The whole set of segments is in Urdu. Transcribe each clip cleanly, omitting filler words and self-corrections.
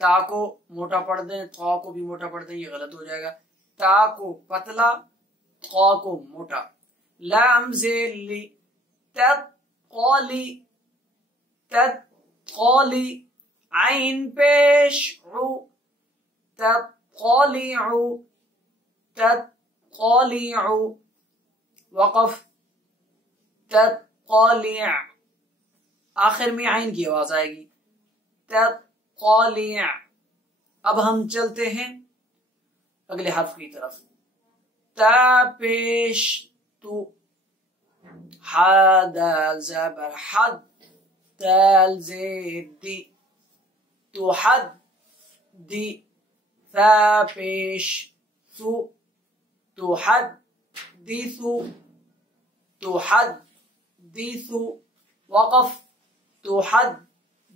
تا کو موٹا پڑھ دیں، طا کو بھی موٹا پڑھ دیں، یہ غلط ہو جائے گا. تا کو پتلا، طا کو موٹا. لام زیر لی، تتقالی، تتقالی. عین پیش عو، تطالع، تطالع. وقف تطالع، آخر میں عین کی آواز آئے گی. تطالع. اب ہم چلتے ہیں اگلے حرف کی طرف. تا پیش تو، حد زبر حد، دال زیر دی، تو حد دی. ثا پیش ثو، تو حد دی ثو، تو حد دی ثو. وقف تو حد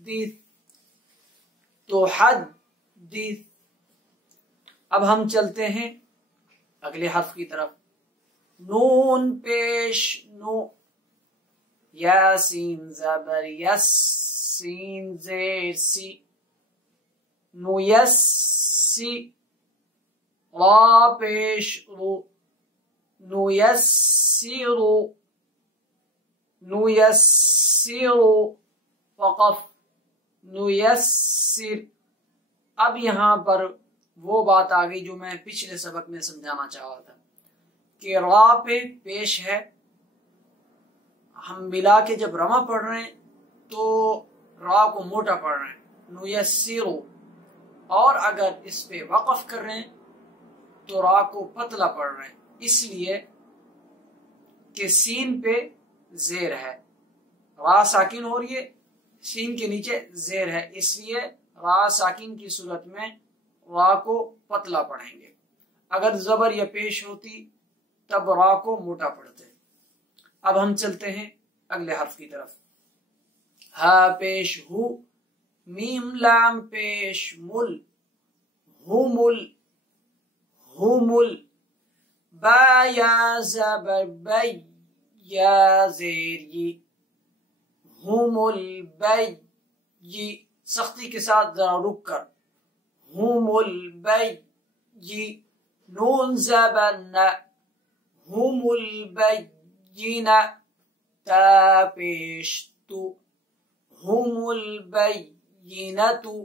دی، تو حد دی. اب ہم چلتے ہیں اگلے حرف کی طرف. نون پیش نو، یا سین زبر یس، سین زیر سی، نو یس سی. را پیش رو، نو یس سی رو، نو یس سی رو. وقف نو یس سر. اب یہاں پر وہ بات آ گئی جو میں پچھلے سبق میں سمجھانا چاہا تھا کہ را پہ پیش ہے، ہم ملا کے جب رما پڑھ رہے ہیں تو را کو موٹا پڑھ رہے ہیں، نویسرو. اور اگر اس پہ وقف کر رہے ہیں تو را کو پتلا پڑھ رہے ہیں، اس لیے کہ سین پہ زیر ہے، را ساکن ہو رہی ہے، سین کے نیچے زیر ہے، اس لیے را ساکن کی صورت میں را کو پتلا پڑھیں گے. اگر زبر یا پیش ہوتی تب را کو موٹا پڑھتے. اب ہم چلتے ہیں اگلے حرف کی طرف. ہا پیش ہو، میم لام پیش مل، ہومل، ہومل. با یا زبر بی، یا زیر ی، ہومل بی. سختی کے ساتھ ذرا رک کر. ہومل بی. نون زبر ن، ہومل بین. تا پیش تو، ہومل بینتو،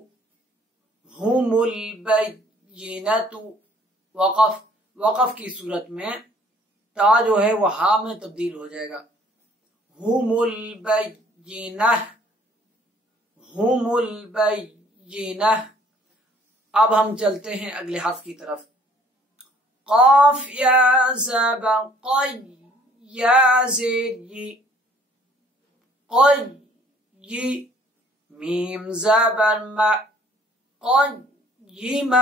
ہومل بینتو. وقف، وقف کی صورت میں تا جو ہے وہ ہا میں تبدیل ہو جائے گا. ہومل بینہ، ہومل بینہ. اب ہم چلتے ہیں اگلے حرف کی طرف. قاف یا زبر قی، یا زیر ی، قی. میم زبر ما، قیم.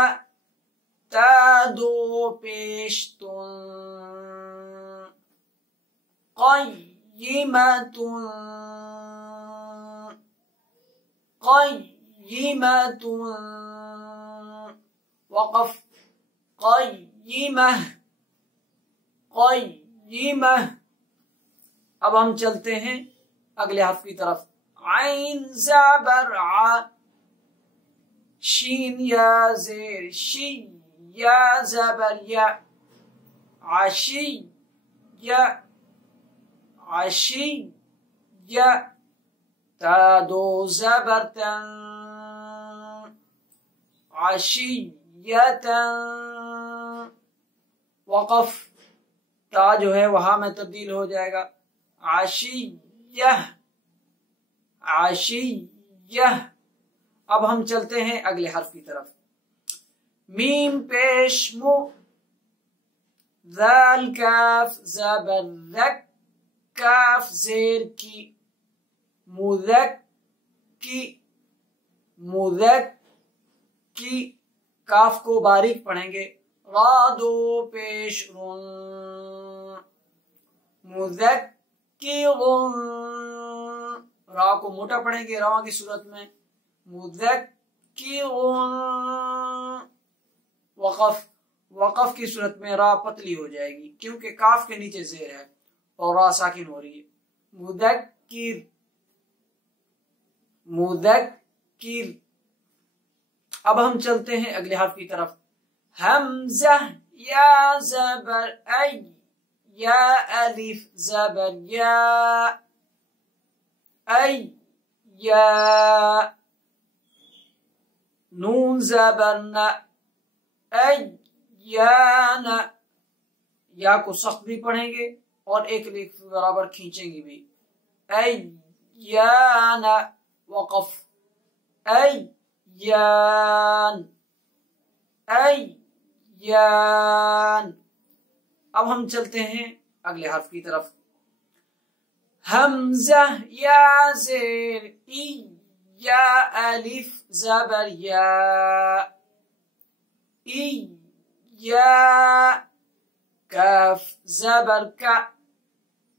تا دو پیش تن، قیمتن، قیمتن. وقف قیمہ، قیمہ. اب ہم چلتے ہیں اگلے حرف کی طرف. عین زبر ع، شین یا زیر شی، یا زبر یا، عشی یا، عشی یا. تا دو زبر تن، عشیتن. وقف تا جو ہے وہاں میں تبدیل ہو جائے گا. عشیہ، عشیہ. اب ہم چلتے ہیں اگلے حرف کی طرف. میم پیش مو، ذال کاف زبر ذک، کاف زیر کی، مذکی، مذکی. کاف کو باریک پڑھیں گے. را دو پیش رن، مذکرن. را کو موٹا پڑھیں گے رواں کی صورت میں، مذکرن. وقف، وقف کی صورت میں را پتلی ہو جائے گی کیونکہ کاف کے نیچے زیر ہے اور را ساکن ہو رہی ہے. مذکر، مذکر. اب ہم چلتے ہیں اگلے حرف کی طرف. حمزہ یا زبر ای، یا الف زبر یا، ای یا. نون زبر نا، ای یا نا. یا کو سخت بھی پڑھیں گے اور ایک الف برابر کھینچیں گے بھی. ای یا نا وقف، ای یان، ای یان. اب ہم چلتے ہیں اگلے حرف کی طرف. حمزہ یا زیر ای، یا الف زبر یا، ای یا. کاف زبر کا،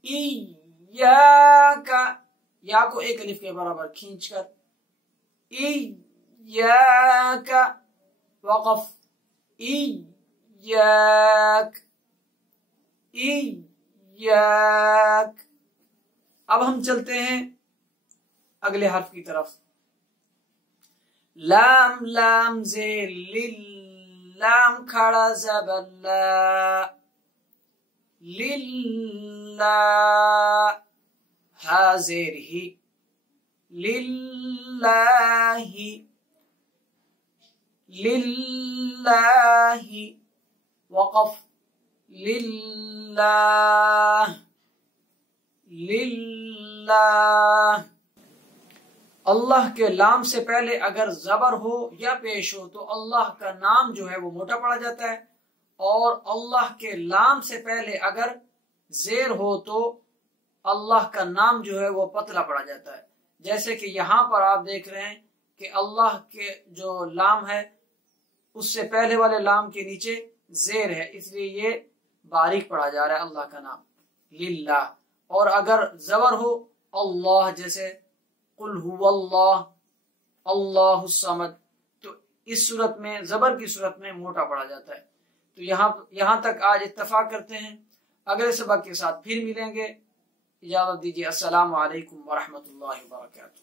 ای یا کا. یا کو ایک الف کے برابر کھینچ کر، ای یا کا وقف، ای یاک، ای یاک. اب ہم چلتے ہیں اگلے حرف کی طرف. لام لام زیر لل، لام کھڑا زبر لا، للہ. ہا زیر ہی، للہ، للہ وقف، للہ، للہ. اللہ کے لام سے پہلے اگر زبر ہو یا پیش ہو تو اللہ کا نام جو ہے وہ موٹا پڑا جاتا ہے، اور اللہ کے لام سے پہلے اگر زیر ہو تو اللہ کا نام جو ہے وہ پتلا پڑا جاتا ہے. جیسے کہ یہاں پر آپ دیکھ رہے ہیں کہ اللہ کے جو لام ہے اس سے پہلے والے لام کے نیچے زیر ہے، اس لیے یہ باریک پڑھا جا رہا ہے اللہ کا نام للہ. اور اگر زبر ہو اللہ، جیسے قل هو اللہ، اللہ الصمد، تو اس صورت میں زبر کی صورت میں موٹا پڑا جاتا ہے. تو یہاں تک آج اتفاق کرتے ہیں. اگلے سبق کے ساتھ پھر ملیں گے. اجازت دیجیے. السلام علیکم ورحمۃ اللہ وبرکاتہ.